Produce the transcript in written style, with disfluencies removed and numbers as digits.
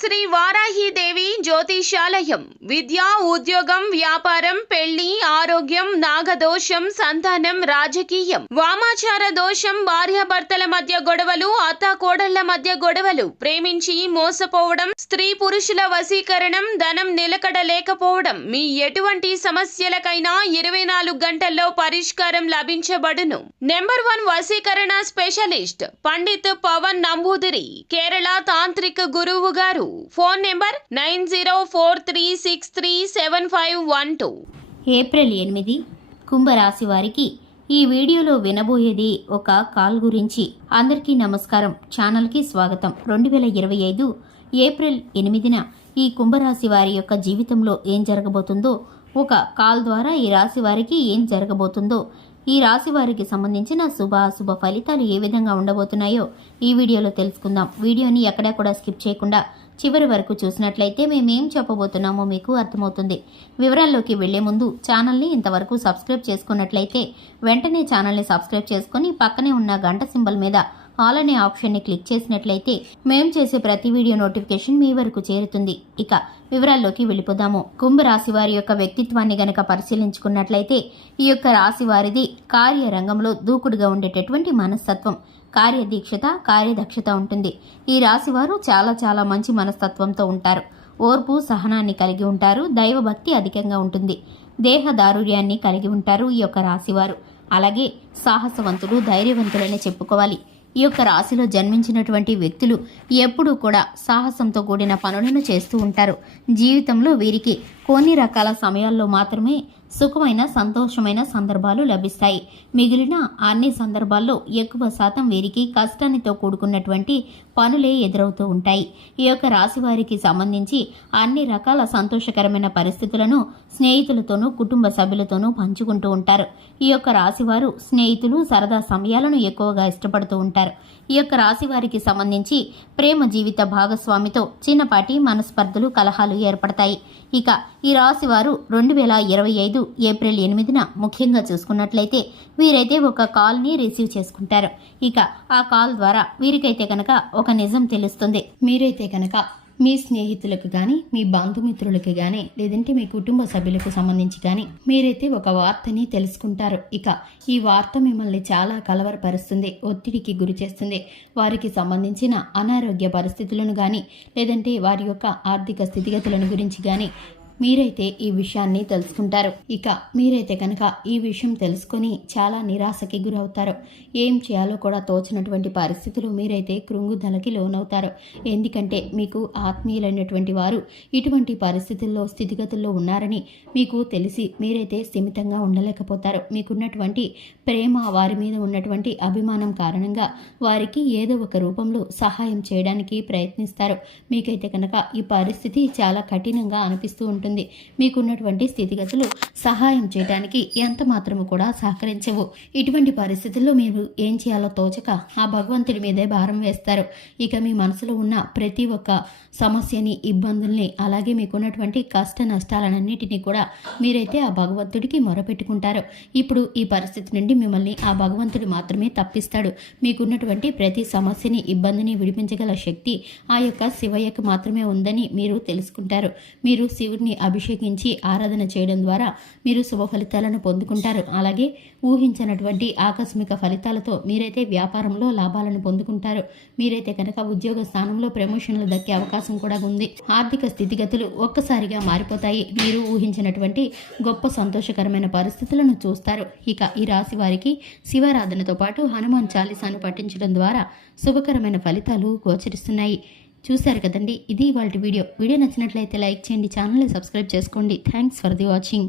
శ్రీ వారాహిదేవి జ్యోతిషాలయం విద్య, ఉద్యోగం, వ్యాపారం, పెళ్లి, ఆరోగ్యం, నాగదోషం, సంతానం, రాజకీయం, వామాచార దోషం, భార్యాభర్తల మధ్య గొడవలు, అత్తాకోడళ్ల మధ్య గొడవలు, ప్రేమించి మోసపోవడం, స్త్రీ పురుషుల వశీకరణం, ధనం నిలకడ లేకపోవడం, మీ ఎటువంటి సమస్యలకైనా 24 గంటల్లో పరిష్కారం లభించబడును. నెంబర్ 1 వశీకరణ స్పెషలిస్ట్ పండిత్ పవన్ నంబూదిరి, కేరళ తాంత్రిక గురువు గారు. Phone number 9043637512. ఏప్రిల్ 8 కుంభరాశి వారికి ఈ వీడియోలో వినబోయేది ఒక కాల్ గురించి. అందరికీ నమస్కారం, ఛానల్కి స్వాగతం. 2025 ఏప్రిల్ 8న ఈ కుంభరాశి వారి యొక్క జీవితంలో ఏం జరగబోతుందో, ఒక కాల్ ద్వారా ఈ రాశి వారికి ఏం జరగబోతుందో, ఈ రాశి వారికి సంబంధించిన శుభాశుభ ఫలితాలు ఏ విధంగా ఉండబోతున్నాయో ఈ వీడియోలో తెలుసుకుందాం. వీడియోని ఎక్కడా కూడా స్కిప్ చేయకుండా చివరి వరకు చూసినట్లయితే మేమేం చెప్పబోతున్నామో మీకు అర్థమవుతుంది. వివరాల్లోకి వెళ్లే ముందు ఛానల్ని ఇంతవరకు సబ్స్క్రైబ్ చేసుకున్నట్లయితే వెంటనే ఛానల్ని సబ్స్క్రైబ్ చేసుకుని పక్కనే ఉన్న గంట సింబల్ మీద ఆల్ అనే ఆప్షన్ని క్లిక్ చేసినట్లయితే మేము చేసే ప్రతి వీడియో నోటిఫికేషన్ మీ వరకు చేరుతుంది. ఇక వివరాల్లోకి వెళ్ళిపోదాము. కుంభరాశి వారి యొక్క వ్యక్తిత్వాన్ని గనక పరిశీలించుకున్నట్లయితే ఈ యొక్క రాశి వారిది కార్యరంగంలో దూకుడుగా ఉండేటటువంటి మనస్తత్వం, కార్యదీక్షత, కార్యదక్షత ఉంటుంది. ఈ రాశి వారు చాలా మంచి మనస్తత్వంతో ఉంటారు. ఓర్పు, సహనాన్ని కలిగి ఉంటారు. దైవభక్తి అధికంగా ఉంటుంది. దేహ దారుర్యాన్ని కలిగి ఉంటారు ఈ యొక్క రాశివారు. అలాగే సాహసవంతులు, ధైర్యవంతులనే చెప్పుకోవాలి. ఈ యొక్క రాశిలో జన్మించినటువంటి వ్యక్తులు ఎప్పుడూ కూడా సాహసంతో కూడిన పనులను చేస్తూ ఉంటారు. జీవితంలో వీరికి కొన్ని రకాల సమయాల్లో మాత్రమే సుఖమైన, సంతోషమైన సందర్భాలు లభిస్తాయి. మిగిలిన అన్ని సందర్భాల్లో ఎక్కువ శాతం వీరికి కష్టానితో కూడుకున్నటువంటి పనులే ఎదురవుతూ ఉంటాయి. ఈ యొక్క రాశి వారికి సంబంధించి అన్ని రకాల సంతోషకరమైన పరిస్థితులను స్నేహితులతోనూ, కుటుంబ సభ్యులతోనూ పంచుకుంటూ ఉంటారు. ఈ యొక్క రాశివారు స్నేహితులు, సరదా సమయాలను ఎక్కువగా ఇష్టపడుతూ ఉంటారు. ఈ యొక్క రాశి వారికి సంబంధించి ప్రేమ జీవిత భాగస్వామితో చిన్నపాటి మనస్పర్ధలు, కలహాలు ఏర్పడతాయి. ఇక ఈ రాశి వారు 2025 ఏప్రిల్ 8న ముఖ్యంగా చూసుకున్నట్లయితే వీరైతే ఒక కాల్ని రిసీవ్ చేసుకుంటారు. ఇక ఆ కాల్ ద్వారా వీరికైతే కనుక ఒక నిజం తెలుస్తుంది. మీరైతే కనుక మీ స్నేహితులకు కానీ, మీ బంధుమిత్రులకి కానీ, లేదంటే మీ కుటుంబ సభ్యులకు సంబంధించి కానీ మీరైతే ఒక వార్తని తెలుసుకుంటారు. ఇక ఈ వార్త మిమ్మల్ని చాలా కలవరపరుస్తుంది, ఒత్తిడికి గురి చేస్తుంది. వారికి సంబంధించిన అనారోగ్య పరిస్థితులను కానీ, లేదంటే వారి యొక్క ఆర్థిక స్థితిగతులను గురించి కానీ మీరైతే ఈ విషయాన్ని తెలుసుకుంటారు. ఇక మీరైతే కనుక ఈ విషయం తెలుసుకొని చాలా నిరాశకి గురవుతారు. ఏం చేయాలో కూడా తోచినటువంటి పరిస్థితులు మీరైతే కృంగుదలకి లోనవుతారు. ఎందుకంటే మీకు ఆత్మీయులైనటువంటి వారు ఇటువంటి పరిస్థితుల్లో, స్థితిగతుల్లో ఉన్నారని మీకు తెలిసి మీరైతే స్థిమితంగా ఉండలేకపోతారు. మీకున్నటువంటి ప్రేమ, వారి మీద ఉన్నటువంటి అభిమానం కారణంగా వారికి ఏదో ఒక రూపంలో సహాయం చేయడానికి ప్రయత్నిస్తారు. మీకైతే కనుక ఈ పరిస్థితి చాలా కఠినంగా అనిపిస్తూ ఉంటుంది. మీకున్నటువంటి స్థితిగతులు సహాయం చేయడానికి ఎంత మాత్రము కూడా సహకరించవు. ఇటువంటి పరిస్థితుల్లో మీరు ఏం చేయాలో తోచక ఆ భగవంతుడి మీదే భారం వేస్తారు. ఇక మీ మనసులో ఉన్న ప్రతి ఒక్క సమస్యని, ఇబ్బందుల్ని, అలాగే మీకున్నటువంటి కష్ట నష్టాలన్నిటినీ కూడా మీరైతే ఆ భగవంతుడికి మొరపెట్టుకుంటారు. ఇప్పుడు ఈ పరిస్థితి నుండి మిమ్మల్ని ఆ భగవంతుడు మాత్రమే తప్పిస్తాడు. మీకున్నటువంటి ప్రతి సమస్యని, ఇబ్బందిని విడిపించగల శక్తి ఆ యొక్క శివయ్యకు మాత్రమే ఉందని మీరు తెలుసుకుంటారు. మీరు శివుడిని అభిషేకించి ఆరాధన చేయడం ద్వారా మీరు శుభ ఫలితాలను పొందుకుంటారు. అలాగే ఊహించినటువంటి ఆకస్మిక ఫలితాలతో మీరైతే వ్యాపారంలో లాభాలను పొందుకుంటారు. మీరైతే కనుక ఉద్యోగ స్థానంలో ప్రమోషన్లు దక్కే అవకాశం కూడా ఉంది. ఆర్థిక స్థితిగతులు ఒక్కసారిగా మారిపోతాయి. మీరు ఊహించినటువంటి గొప్ప సంతోషకరమైన పరిస్థితులను చూస్తారు. ఇక ఈ రాశి వారికి శివారాధనతో పాటు హనుమాన్ చాలీసాను పఠించడం ద్వారా శుభకరమైన ఫలితాలు గోచరిస్తున్నాయి. చూశారు కదండి, ఇది ఇవాల్టి వీడియో. నచ్చినట్లయితే లైక్ చేయండి, ఛానల్ని సబ్స్క్రైబ్ చేసుకోండి. Thanks for the watching.